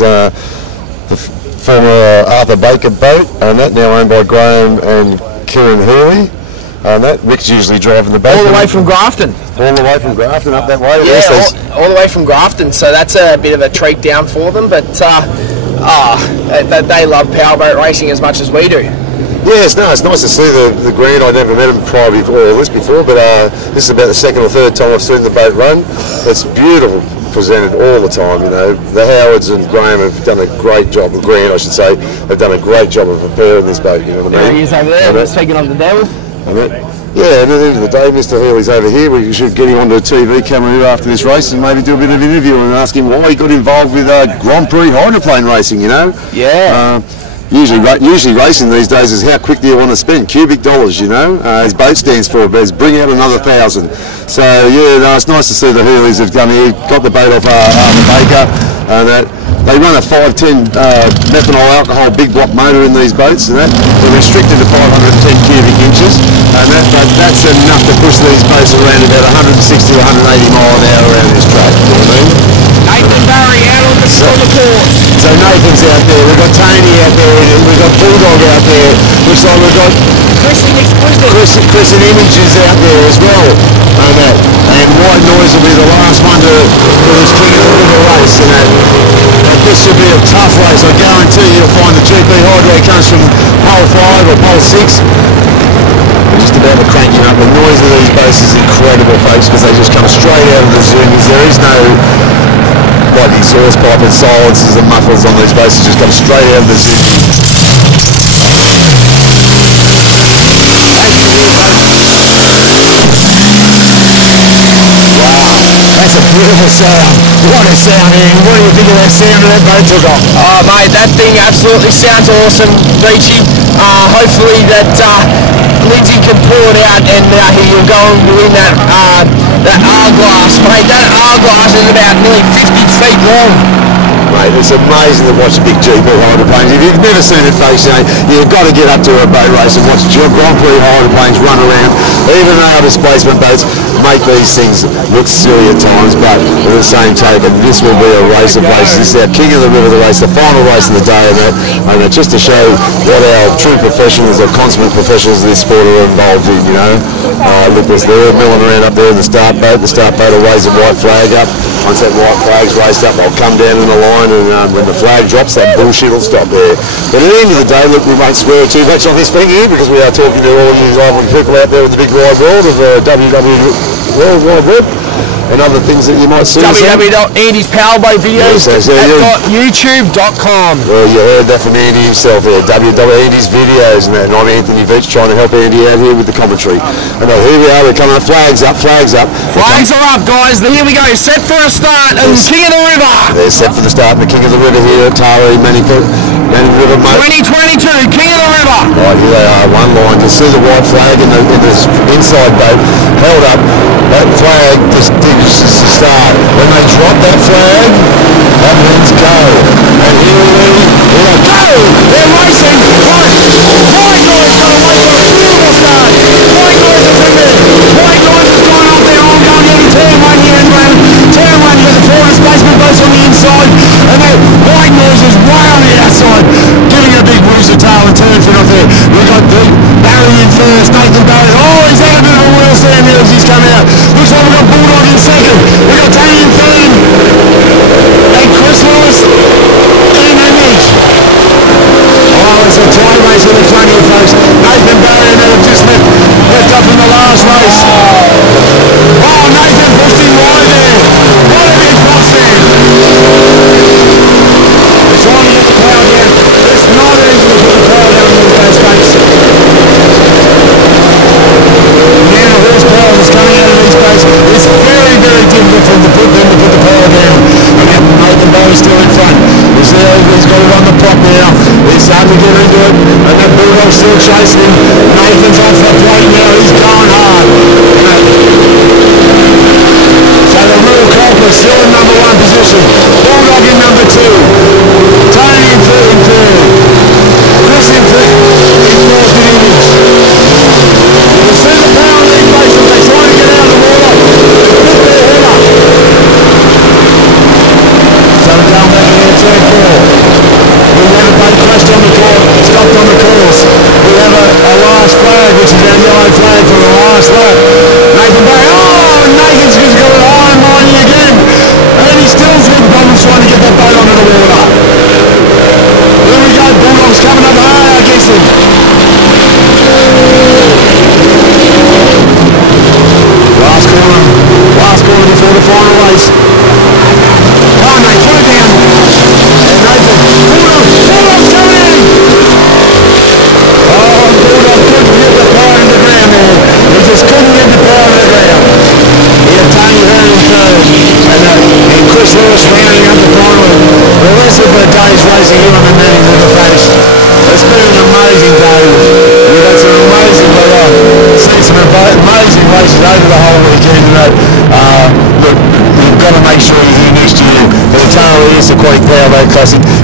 is the former Arthur Baker boat, and that now owned by Graham and Kieran Hurley. And that Rick's usually driving the boat. All the way from Grafton. All the way from Grafton up that way. Yeah, all the way from Grafton. So that's a bit of a treat down for them. But they love powerboat racing as much as we do. Yeah, it's nice to see the Green. I never met him prior before, but this is about the second or third time I've seen the boat run. It's beautiful, presented all the time. You know, the Howards and Graham have done a great job. Green, I should say, have done a great job of preparing this boat. You know what I mean? Yeah, he's over there. Speaking of the devil. Yeah, and at the end of the day, Mr. Hurley's over here. We should get him onto a TV camera after this race and maybe do a bit of interview and ask him why he got involved with Grand Prix hydroplane racing. You know? Yeah. Usually racing these days is how quick do you want to spend, cubic dollars, you know, as boat stands for, but it's bring out another 1,000. So yeah, no, it's nice to see the Hurleys have come here, got the boat off Arthur Baker, and they run a 510 methanol alcohol big block motor in these boats, and they're restricted to 510 cubic inches, and that's enough to push these boats around about 160 to 180 mile an hour around this track, you know what I mean? Nathan Barry out on the course. So Nathan's out there, we've got Tony out there, and we've got Bulldog out there. Looks like we've got Chris and Images out there as well. And White Noise will be the last one for this King of the River race. And this should be a tough race. I guarantee you'll find the GP Hydro comes from pole 5 or pole 6. We're just about to crank it up. The noise of these boats is incredible, folks, because they just come straight out of the zoomies. There is no like exhaust pipe and silencers and mufflers on these boats. Just come straight out of the zoomies. That's a beautiful sound. What a sound, Ian. What do you think of that sound of that boat took off? Oh, mate, that thing absolutely sounds awesome, Beachy. Hopefully that Lindsay can pull it out and he'll go and win that hourglass. Mate, that hourglass is about nearly 50 feet long. Mate, it's amazing to watch big GP hydroplanes. If you've never seen it, folks, you've got to get up to a boat race and watch Grand Prix hydroplanes run around. Even our displacement boats make these things look silly at times, but at the same token, this will be a race of races. This is our King of the River, the race, the final race of the day, and just to show what our true professionals or consummate professionals of this sport are involved in, you know. Look, they're milling around up there in the start boat. The start boat will raise the white flag up. Once that white flag's raised up, they'll come down in the line, and when the flag drops, that bullshit will stop there. But at the end of the day, look, we won't swear too much on this thing here, because we are talking to all of these lovely people out there in the big wide world of World Wide Web and other things that you might see. www.andyspowerboatvideos .youtube.com. Well, you heard that from Andy himself there, Andy's videos, and I'm Anthony Veach trying to help Andy out here with the commentary. And here we are, we're coming up, flags up. Flags are up, guys. Here we go, set for a start, and King of the River. They're set for the start, and the King of the River here at Tari, Manning River, mate. 2022, King of the River. Right, here they are, one line. You see the white flag in the inside boat held up. That flag just is the start. When they drop that flag, that means go. And here we go. They're racing. White Noise got away from a beautiful start. White Noise is in there. White Noise has gone up there. I'm going into turn 1 here and round. Turn 1 with the 4 displacement boats on the inside. And then White Noise is way on the outside, giving a big woozer tail and turn for off there. We've got Barry in first. Nathan Barry. Oh, he's had a bit of a wheel stand there as he's come out. Looks like we've got Bulldog in second. We've got Tony in third. And Chris Willis in Image. Oh, it's a tight race in the front here, folks. Nathan Barry and have just left up in the last race. Oh, Nathan pushed him wide there. What a big cross there. He's trying to get the power down. It's not easy to put the power down in those boats. The amount of horsepower that's coming out of these boats, it's very, very difficult for them to put the power down. And Nathan Barry's still in front. He's got it on the prop now. He's starting to get into it, and that Bulldog's still chasing him. Nathan's off the plate now. He's going hard. So the real culprit still in number 1 position. Bulldog in number 2. Tony in third. Chris in fourth with Image. You see the power of these boats as they try to get out of the water. Put their head up. So we're going back here, turn 4.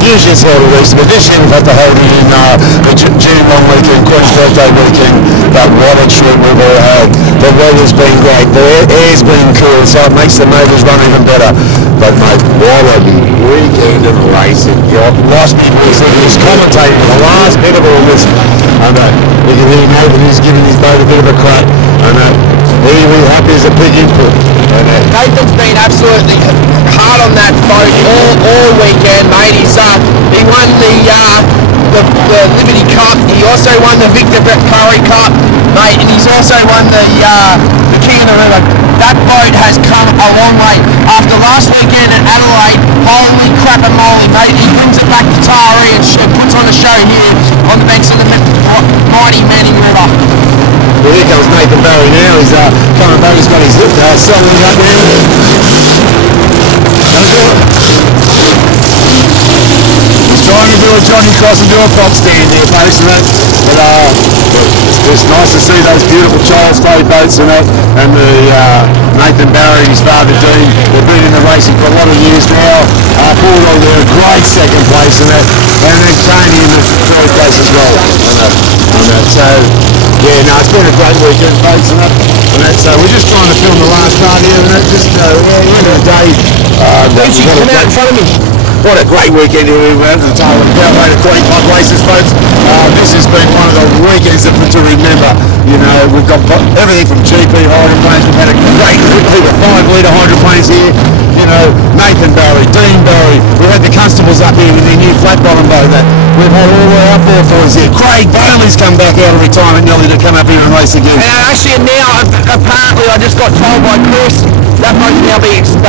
Usually it's held at Easter, but this year we've had to hold it in the June long weekend, Queen's Birthday weekend. But what a trip we've all had. The weather's been great, the air's been cool, so it makes the motors run even better. But mate, what a weekend of racing. Last bit he's commentating the last bit of all this. And you can hear Nathan is giving his boat a bit of a crack. And we're happy as a big input. Nathan's been absolutely hard on that boat all weekend, mate. He won the Liberty Cup. He also won the Victor Curry Cup, mate, and he's also won the King of the River. That boat has come a long way. After last weekend at Adelaide, holy crap and moly, mate. He brings it back to Taree and puts on a show here on the banks of the mighty Manning River. Well, here comes Nathan Barry now. He's coming back. He's got his cylinder up now. He's trying to do a Johnny Cross and do a prop stand here, facing it. But it's nice to see those beautiful child's play boats and that. And the Nathan Barry and his father Dean, they've been in the racing for a lot of years now. Bulldog, they're a great second place in that. And then Tony in the third place as well. On that. So, yeah, no, it's been a great weekend, folks, and that's we're just trying to film the last part here, and that's just the end of the day. Come out in front of me. What a great weekend here we went to the Powerboat Aquatic Club races, folks. This has been one of the weekends to remember. You know, we've got everything from GP hydroplanes. We've had a great group of 5-litre hydroplanes here. You know, Nathan Barry, Dean Barry. We've had the constables up here with their new flat bottom boat. We've had all our outboard boys here. Craig Bailey's come back out of retirement nearly to come up here and race again. And actually now, apparently, I just got told by Chris that boat now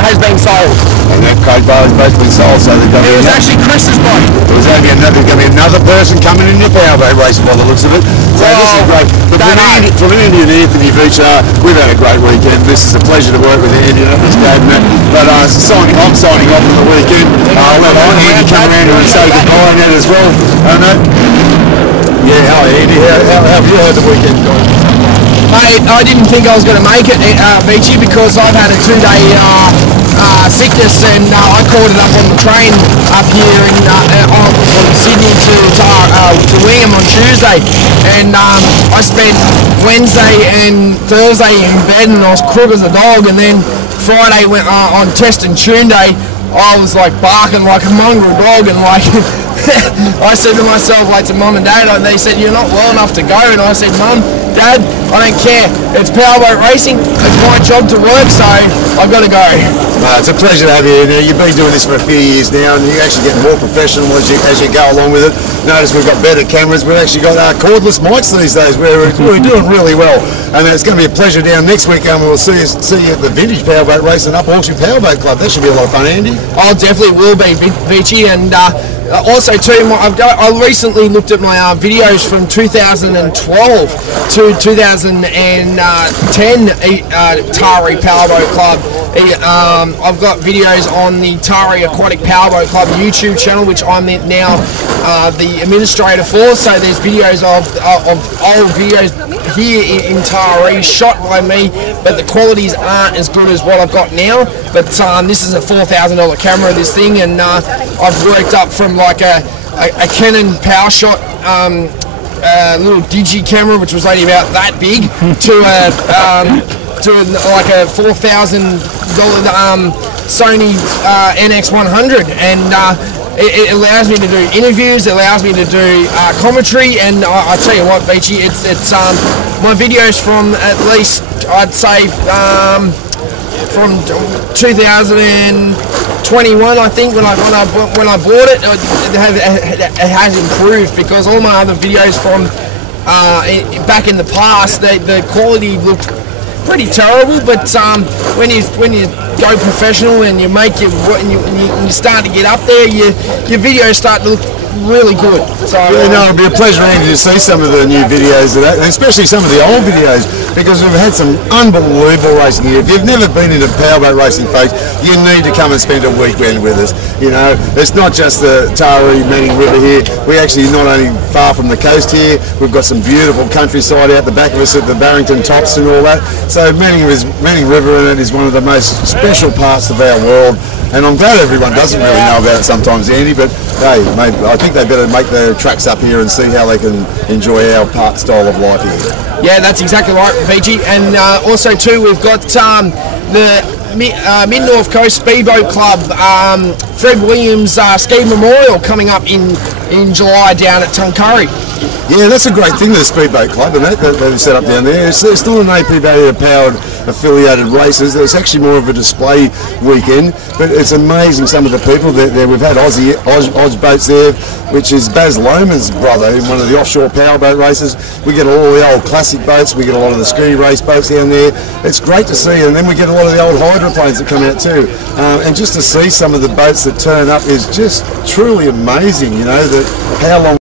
has been sold. And that Craig Bailey's boat's been sold, so they're going to It was actually Chris's boat. It was going to be another person coming in your powerboat racing by the looks of it. So this is great. But from Andy and Anthony Veach, we've had a great weekend. This is a pleasure to work with Andy. It's great, but I'm signing off on the weekend. I'll let Andy come around and say goodbye now as well. Yeah, hi Andy. How have you had the weekend going? Mate, I didn't think I was going to make it, Beachy, because I've had a 2-day sickness, and I caught it up on the train up here from Sydney to Wingham on Tuesday, and I spent Wednesday and Thursday in bed, and I was crook as a dog, and then Friday went on test and tune day. I was like barking like a mongrel dog, and like I said to myself, like to Mum and Dad, they said, you're not well enough to go, and I said, Mum, Dad, I don't care. It's powerboat racing. It's my job to work, so I've got to go. It's a pleasure to have you here. You've been doing this for a few years now, and you're actually getting more professional as you go along with it. Notice we've got better cameras. We've actually got cordless mics these days. We're doing really well, and it's going to be a pleasure down next week. We'll see you at the Vintage Powerboat Racing Up Hawkesbury Powerboat Club. That should be a lot of fun, Andy. Oh, definitely will be, Beachy, and also too, I recently looked at my videos from 2012 to 2010 Taree Powerboat Club. I've got videos on the Taree Aquatic Powerboat Club YouTube channel, which I'm now the administrator for. So there's videos of old videos here in Taree shot by me, but the qualities aren't as good as what I've got now. But this is a $4,000 camera, this thing, and I've worked up from like a Canon PowerShot little digi camera, which was only about that big, to like a $4,000 Sony NX100, and it allows me to do interviews, it allows me to do commentary, and I tell you what, Beachy, it's my videos from at least, I'd say, from 2021, I think, when I bought it, it has improved, because all my other videos from back in the past, the quality looked pretty terrible, but when you go professional and you make you start to get up there, your videos start to look really good. So yeah, no, it'll be a pleasure, Andy, to see some of the new videos of that, and especially some of the old videos, because we've had some unbelievable racing here. If you've never been into powerboat racing, folks, you need to come and spend a weekend with us. You know, it's not just the Taree Manning River here. We actually not only far from the coast here, we've got some beautiful countryside out the back of us at the Barrington Tops and all that. So Manning River in it is one of the most special parts of our world. And I'm glad everyone doesn't really know about it sometimes, Andy, but hey, mate, I think they better make their tracks up here and see how they can enjoy our part style of life here. Yeah, that's exactly right, PG. And also too, we've got the Mid-North Coast Speedboat Club, Fred Williams Ski Memorial coming up in July down at Tuncurry. Yeah, that's a great thing with the Speedboat Club, and that they've set up down there. It's not an APB powered affiliated races. It's actually more of a display weekend, but it's amazing some of the people there. We've had Oz Boats there, which is Baz Lohman's brother in one of the offshore powerboat races. We get all the old classic boats, we get a lot of the ski race boats down there. It's great to see, and then we get a lot of the old hydroplanes that come out too. And just to see some of the boats that turn up is just truly amazing, you know, that how long